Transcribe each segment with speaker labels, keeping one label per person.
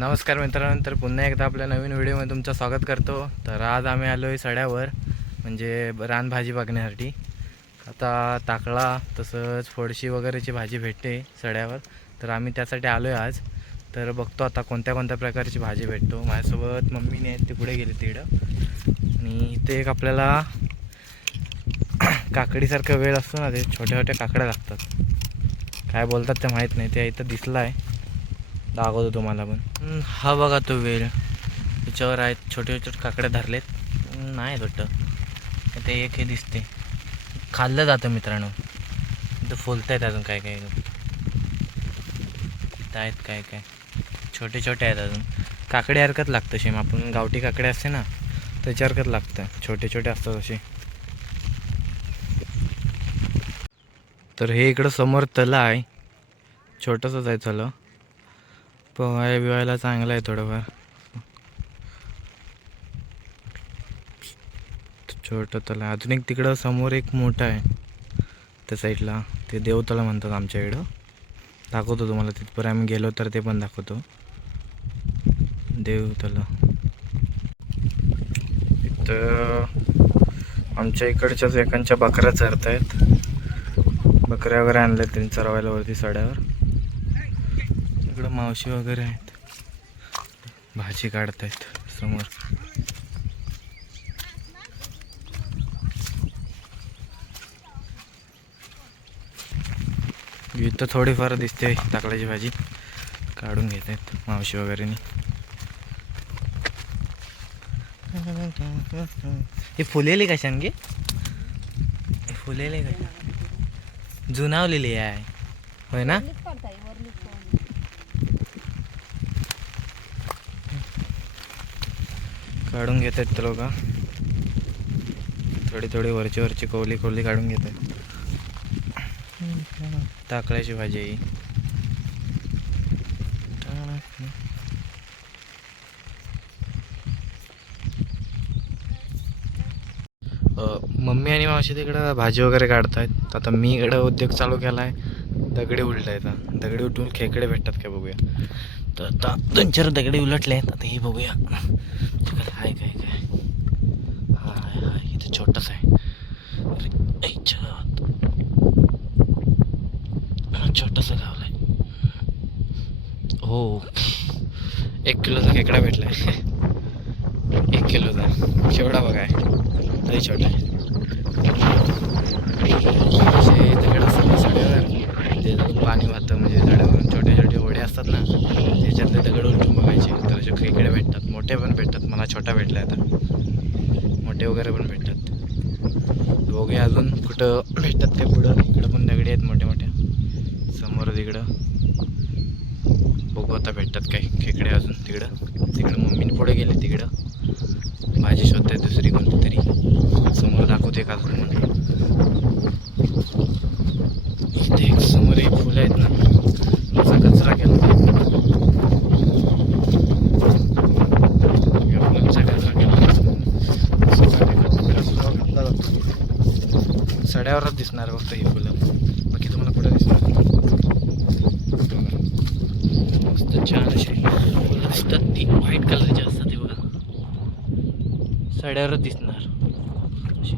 Speaker 1: नमस्कार मित्रांनो तर पुन्हा एकदा आपल्या नवीन व्हिडिओमध्ये तुमचं स्वागत करतो. तर आज आम्ही आलो आहे सड्यावर म्हणजे रानभाजी बघण्यासाठी. आता ताकळा तसंच फोडशी वगैरेची भाजी भेटते सड्यावर. तर आम्ही त्यासाठी आलो आहे आज. तर बघतो आता कोणत्या कोणत्या प्रकारची भाजी भेटतो. माझ्यासोबत मम्मीने ते पुढे गेले तिकडं. आणि इथे एक आपल्याला काकडीसारखा वेळ असतो ना ते छोट्या छोट्या काकड्या लागतात. काय बोलतात ते माहीत नाही ते इथं दिसलं आहे दाखवतो तुम्हाला पण. हा बघा तो वेळ त्याच्यावर आहेत छोटे छोटे काकड्या धरलेत. नाही वाटतं. ते एक हे दिसते. खाल्लं जातं मित्रांनो. तर फुलत आहेत अजून काय काय. आहेत काय काय. छोटे छोटे आहेत अजून. काकडे हरकत लागतं शेम आपण गावठी काकडे असते ना त्याच्या हरकत लागतं. छोटे छोटे असतात असे. तर हे इकडं समोर तलं आहे. छोटंसंच आहे तलं पोहाय बिवायला चांगलं आहे थोडंफार. छोटं तलं आहे. अजून एक तिकडं समोर एक मोठं आहे. त्या साईडला. ते देवतळा म्हणतात आमच्या इकडं. दाखवतो तुम्हाला. तिथपर्यंत आम्ही गेलो तर ते पण दाखवतो. देवतला इथं आमच्या इकडच्याच एकांच्या बकऱ्या चरत आहेत बकऱ्या वगैरे आणल्या त्यांनी चरवायला वरती सड्यावर. इकडं मावशी वगैरे आहेत. भाजी काढतायत समोर. इथं थोडीफार दिसते ताकड्याची भाजी. काढून घेत आहेत मावशी वगैरेनी. हे फुलेली कशान गे फुलेली फुलेले कशा जुनावलेली आहे. होय ना? काढून घेत आहेत ते लोक. थोडी थोडी वरची वरची कोवली कोवली काढून घेत आहेत टाकळ्याची भाजी. ही. मम्मी आणि मावशी तिकडं भाजी वगैरे काढतायत. आता मी इकडं उद्योग चालू केला आहे दगडे उलटायचा. दगडे उलटून खेकडे भेटतात का बघूया. तर आता दोन चार दगडे उलटले आहेत. आता हे बघूया तिकडं हाय काय काय हा हाय हाय इथं छोटंच आहे अरे ऐच्या गावात छोटंसं गाव आहे हो. एक किलोचा खेकडा आहे एक किलोचा शेवडा बघाय लई छोटा आहे दगड असतात ना ते पाणी वाहतं म्हणजे झाडावरून छोटे छोटे होडे असतात ना त्याच्यातले दगड उलटून बघायचे. तर असे खेकडे भेटतात. मोठे पण भेटतात. मला छोटा भेटला आता. मोठे वगैरे पण भेटतात. बघूया अजून कुठं भेटतात ते पुढं? इकडं पण दगडी आहेत मोठ्या मोठ्या समोर तिकडं. बघू आता भेटतात काय खेकडे अजून तिकडं. तिकडं मम्मीने पुढे गेले तिकडं. भाजी शोधताय दुसरी कोणती तरी. समोर दाखवते का अजून म्हणजे इथे एक समोर एक फुलं आहेत ना. त्याचा कचरा केला. सड्यावरच दिसणार फक्त ही फुलं बाकी तुम्हाला कुठं दिसणार मस्त छान असे फुलं दिसतात ती व्हाईट कलरची असतात ते बघा सड्यावरच दिसणार असे.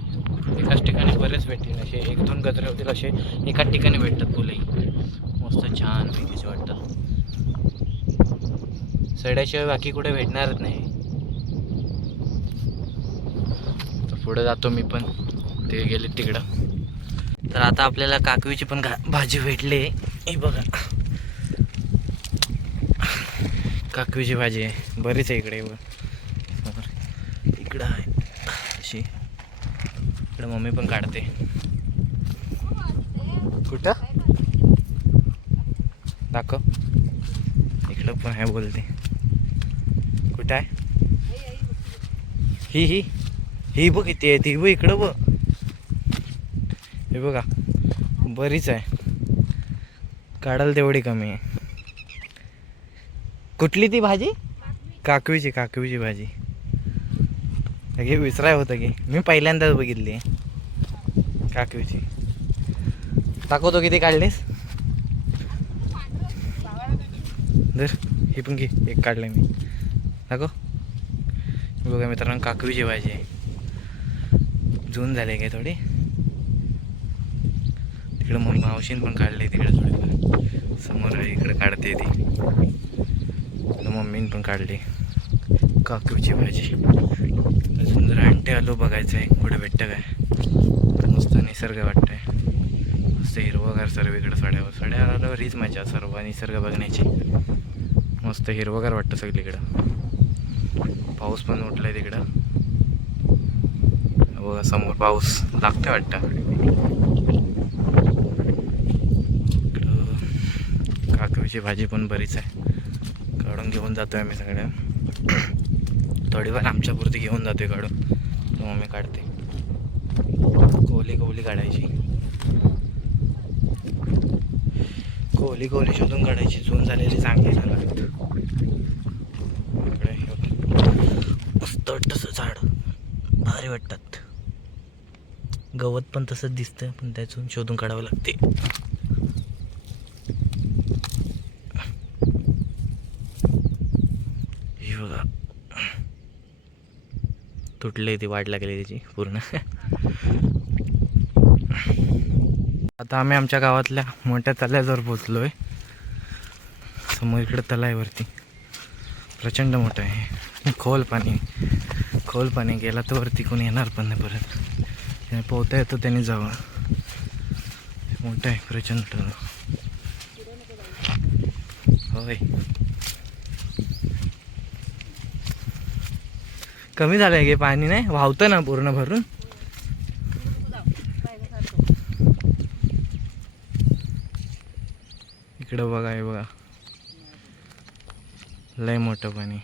Speaker 1: एकाच ठिकाणी बरेच भेटतील असे एक दोन गजरे होतील असे एकाच ठिकाणी भेटतात फुलंही. मस्त छान पैकीचे वाटतात सड्याशिवाय बाकी कुठे भेटणारच नाही. तर पुढे जातो मी पण. ते गेले तिकडं. तर आता आपल्याला काकवीची पण भाजी भेटली. हे बघा. काकवीची भाजी आहे. बरीच आहे इकडे इकडं आहे. अशी. इकडं मम्मी पण काढते. कुठं? दाखव. इकडं पण आहे बोलते. कुठं आहे? ही ही. ही बघ किती आहे ती. बघ इकडं बघ. हे बघा बरीच आहे. काढाल तेवढी कमी आहे. कुठली ती भाजी? काकवीची काकवीची भाजी. अगे विसराय होतं की. मी पहिल्यांदाच बघितली काकवीची. दाखवतो किती काढलीस? धर ही पण घे एक काढलं मी. दाखव. बघा मित्रांनो काकवीची पाहिजे जून झाले काय थोडी? तिकडं मग मावशीन पण काढले तिकडे थोडीफार समोर आहे इकडे काढते ती. मम्मीन पण काढली. काकवीची भाजी. अजून जर अंटे आलो बघायचं आहे कुठे भेटतं काय? मस्त निसर्ग वाटतंय. मस्त हिरवंगार सर्व इकडं सड्यावर सड्यावर आल्यावर हीच मजा सर्व निसर्ग बघण्याची. मस्त हिरवंगार वाटतं सगळीकडं. पाऊस पण उठलाय तिकडं. बघा समोर पाऊस लागतोय वाटतं. इकडं काकवीची भाजी पण बरीच आहे. काढून घेऊन जातोय आम्ही सगळ्या. थोडीफार आमच्यापुरती घेऊन जातोय काढून. मम्मी काढते. कोहली कोहली काढायची. कोहली कोहली शोधून काढायची. जून झालेली चांगली लागत मस्त तसं झाड. भारी वाटतात. गवत पण तसंच दिसतं पण त्यातून शोधून काढावं लागते. हे बघा. तुटले ती वाट लागली त्याची पूर्ण. आता आम्ही आमच्या गावातल्या मोठ्या तल्याजवळ पोचलो आहे समोर इकडं तलाव प्रचंड मोठं आहे. खोल पाणी. खोल पाणी गेला तर वरती कोणी येणार पण नाही परत. त्याने पोहता येतो त्याने जावं. मोठं आहे प्रचंड. होय. कमी झालं आहे गे पाणी नाही? वाहतं ना पूर्ण भरून. इकडं बघा हे बघा. लय मोठं पाणी.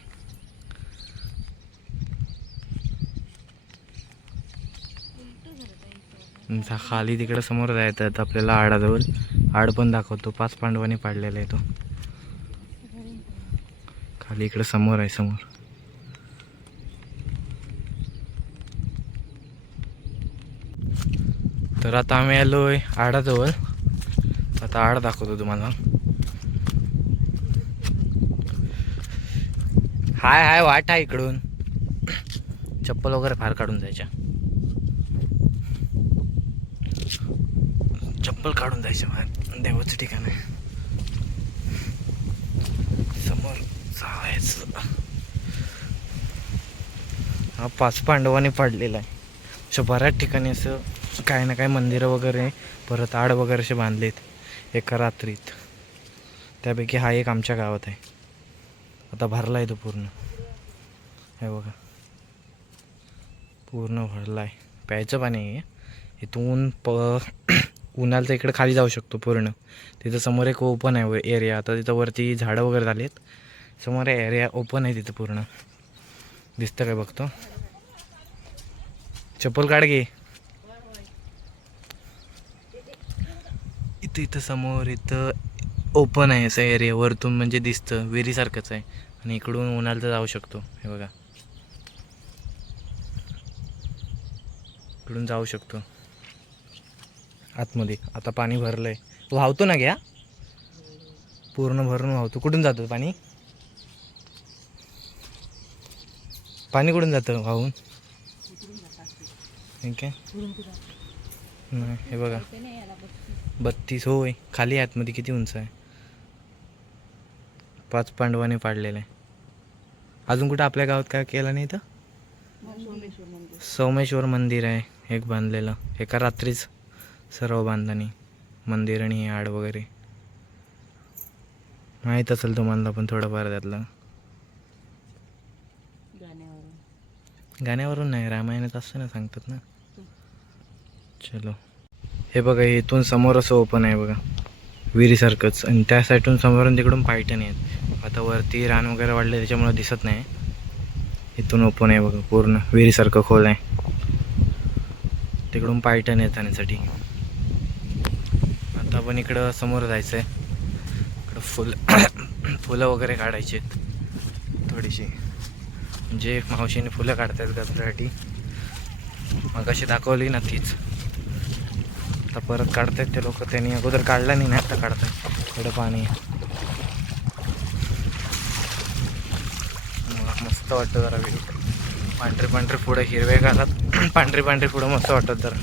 Speaker 1: जा खाली तिकडं समोर जायचं तर आपल्याला आडाजवळ. आड पण दाखवतो पाच पांडवाने पाडलेला आहे तो. खाली इकडं समोर आहे समोर. तर आता आम्ही आलो आहे आडाजवळ. आता आड दाखवतो तुम्हाला. हाय हाय वाट आहे इकडून. चप्पल वगैरे फार काढून जायच्या. चप्पल काढून जायच्या बाहेर. देवाचं ठिकाण आहे. समोर जायचं हा पाच पांडवांनी पाडलेला आहे. अशा बऱ्याच ठिकाणी असं काही ना काही मंदिरं वगैरे परत आड वगैरे असे बांधलेत एका रात्रीत. त्यापैकी हा एक आमच्या गावात आहे. आता भरला आहे तो पूर्ण. हे बघा. पूर्ण भरला आहे प्यायचं पाणी आहे. इथून प उन्हाळचं इकडे खाली जाऊ शकतो पूर्ण. तिथं समोर एक ओपन आहे एरिया आता तिथं वरती झाडं वगैरे झालीत. समोर एरिया ओपन आहे तिथं पूर्ण. दिसतं काय बघतो? चप्पल काढ घे इथं इथं समोर इथं ओपन आहे असं एरिया वरतून म्हणजे दिसतं विहिरीसारखंच आहे. आणि इकडून उन्हाळ्यात जाऊ शकतो हे बघा. इकडून जाऊ शकतो. आतमध्ये. आता पाणी भरलंय. वाहतो ना घ्या. पूर्ण भरून वाहतो. कुठून जातं पाणी? पाणी कुठून जातं वाहून? ठीक आहे नाही हे बघा. बत्तीस होय. खाली आतमध्ये किती उंच आहे? पाच पांडवाने पाडलेलं. आहे अजून कुठं आपल्या गावात काय केलं नाही तर सोमेश्वर मंदिर आहे एक बांधलेलं. एका रात्रीच सर्व बांधणी मंदिर आणि आड वगैरे. माहीत असेल तुम्हाला पण थोडंफार त्यातलं. गाण्यावरून. नाही रामायणात असतं ना सांगतात ना. चलो. हे बघा इथून समोर असं ओपन आहे बघा. विहिरीसारखंच. आणि त्या साईडून समोरून तिकडून पायटन आहेत. आता वरती रान वगैरे वाढले त्याच्यामुळे दिसत नाही. इथून ओपन आहे बघा पूर्ण विहिरीसारखं खोल आहे. तिकडून पायटन आहे जाण्यासाठी आता आपण इकडं समोर जायचं आहे इकडं फुल फुलं वगैरे काढायची आहेत. थोडीशी. म्हणजे मावशीने फुलं काढतायत गजऱ्यासाठी मग अशी दाखवली ना तीच. आता परत काढतायत ते लोक. त्यांनी अगोदर काढला नाही ना आता काढतात थोडं पाणी आहे. मस्त वाटतं जरा व्ह्यू. पांढरे पांढरे पुढं हिरवे घालात. पांढरे पांढरे पुढं मस्त वाटत जरा.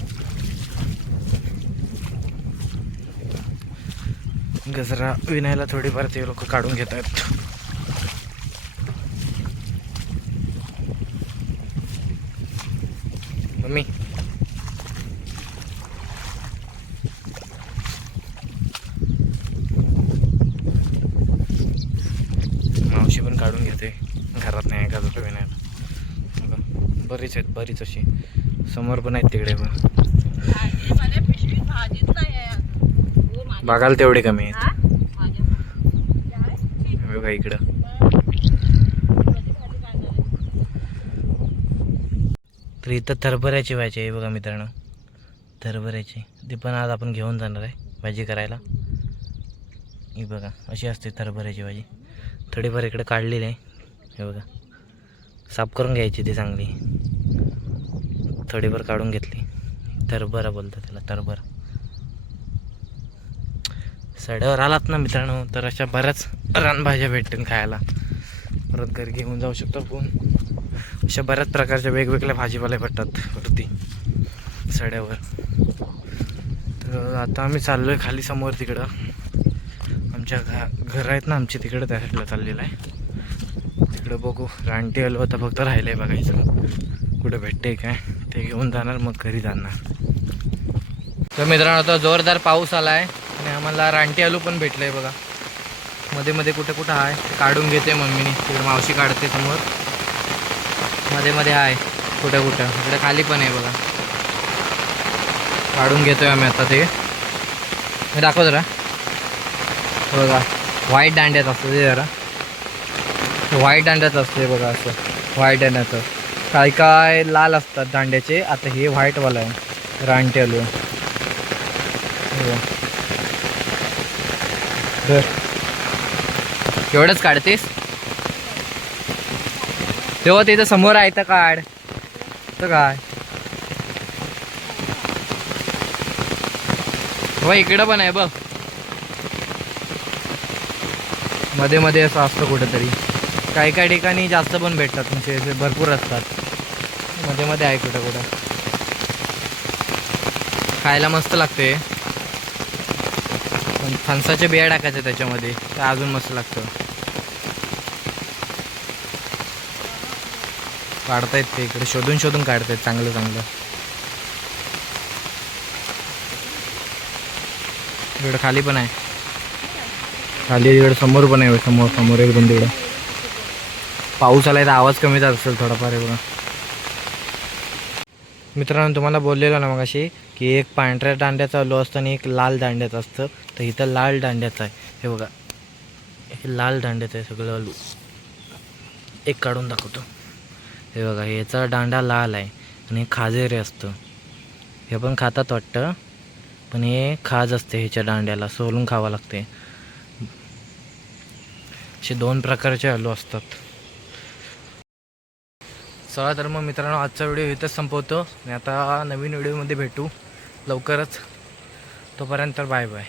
Speaker 1: गजरा विनायला थोडीफार ते लोक काढून घेत आहेत मम्मी मावशी पण काढून घेते घरात नाही का जसं विनायला बरीच आहेत बरीच अशी. समोर पण आहेत तिकडे पण.
Speaker 2: अजून. हो,
Speaker 1: बघाल तेवढे कमी आहेत. बघा इकडं? तर इथं थरभऱ्याची भाजी आहे बघा मित्रांनो. थरभऱ्याची. ती पण आज आपण घेऊन जाणार आहे भाजी करायला. ही बघा अशी असते थरभऱ्याची भाजी. थोडीफार इकडे काढलेली आहे. हे बघा. साफ करून घ्यायची ती चांगली. थोडीफार काढून घेतली. तरबरा बोलतो त्याला तरबर. सड्यावर आलात ना मित्रांनो तर अशा बऱ्याच रानभाज्या भेटतील खायला. परत घरी घेऊन जाऊ शकतो आपण. अशा बऱ्याच प्रकारच्या वेगवेगळ्या भाजीपाले भेटतात वरती सड्यावर. तर आता आम्ही चाललो आहे खाली समोर तिकडं. आमच्या घा घर आहेत ना आमची तिकडं त्या साईडला चाललेलं आहे. तिकडं बघू रानटी आलो आता फक्त राहिलं आहे बघायचं. कुठं भेटते काय? ते घेऊन जाणार मग घरी जाणार. तर मित्रांनो आता जोरदार पाऊस आला आहे आणि आम्हाला रानटी आलू पण भेटलं आहे बघा. मध्ये मध्ये कुठं कुठं आहे काढून घेते मम्मीने. तिकडे मावशी काढते समोर. मध्ये मध्ये आहे कुठं कुठं. इकडे खाली पण आहे बघा. काढून घेतोय आम्ही आता ते. मी दाखव जरा. बघा व्हाईट दांड्यात असतं ते जरा. व्हाईट दांड्यात असते बघा असं. व्हाईट दांड्याचं काय काय लाल असतात दांड्याचे आता हे व्हाईटवाला आहे रानटी आलू. हो. एवढंच काढतेस? तेव्हा तिथं समोर आहे तर काढ. तर काय हो इकडं पण आहे बघ. मध्ये मध्ये असं असतं कुठंतरी. काही काही ठिकाणी जास्त पण भेटतात म्हणजे भरपूर असतात. मध्ये मध्ये आहे कुठं कुठं. खायला मस्त लागते पण फणसाच्या बिया टाकायच्या त्याच्यामध्ये ते अजून मस्त लागतं. काढतायत ते इकडे शोधून शोधून काढतायत चांगलं चांगलं. इकडे खाली पण आहे. खाली इकडे समोर पण आहे समोर समोर एकदम तिकडं. पाऊस आलाय तर आवाज कमी जात असेल थोडाफार एवढा मित्रांनो तुम्हाला बोललेलो ना मग अशी की एक पांढऱ्या दांड्याचा आलू असतं आणि एक लाल दांड्याचं असतं. तर इथं लाल दांड्याचं आहे. हे बघा. हे लाल दांड्याचं आहे सगळं. आलू एक काढून दाखवतो. हे बघा ह्याचा दांडा लाल आहे आणि खाजेरे असतं. हे पण खातात वाटतं पण हे खाज असते ह्याच्या दांड्याला. सोलून खावं लागते. असे दोन प्रकारचे आलू असतात. चला तर मग मित्रांनो आजचा व्हिडिओ इथंच संपवतो. आणि आता नवीन व्हिडिओमध्ये भेटू. लवकरच. तोपर्यंत बाय बाय.